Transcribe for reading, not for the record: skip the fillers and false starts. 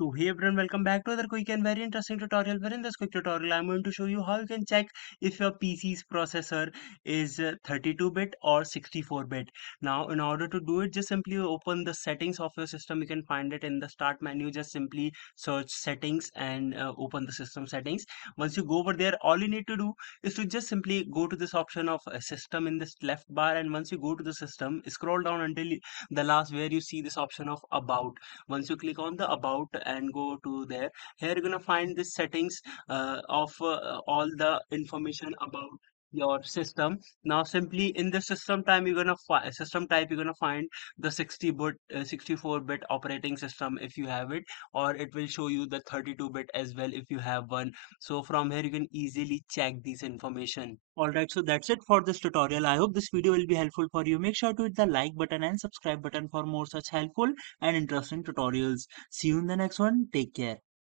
So hey everyone, welcome back to another quick and very interesting tutorial. Where in this quick tutorial, I'm going to show you how you can check if your PC's processor is 32-bit or 64-bit. Now, in order to do it, just simply open the settings of your system. You can find it in the start menu. Just simply search settings and open the system settings. Once you go over there, all you need to do is to just simply go to this option of system in this left bar. And once you go to the system, scroll down until the last where you see this option of about. Once you click on the about and go to there, here you're gonna find the settings of all the information about your system. Now simply in the system time you're gonna system type you're gonna find the 60-bit 64-bit operating system if you have it, or it will show you the 32-bit as well if you have one. So from here you can easily check this information. Alright, so that's it for this tutorial. I hope this video will be helpful for you. Make sure to hit the like button and subscribe button for more such helpful and interesting tutorials. See you in the next one. Take care.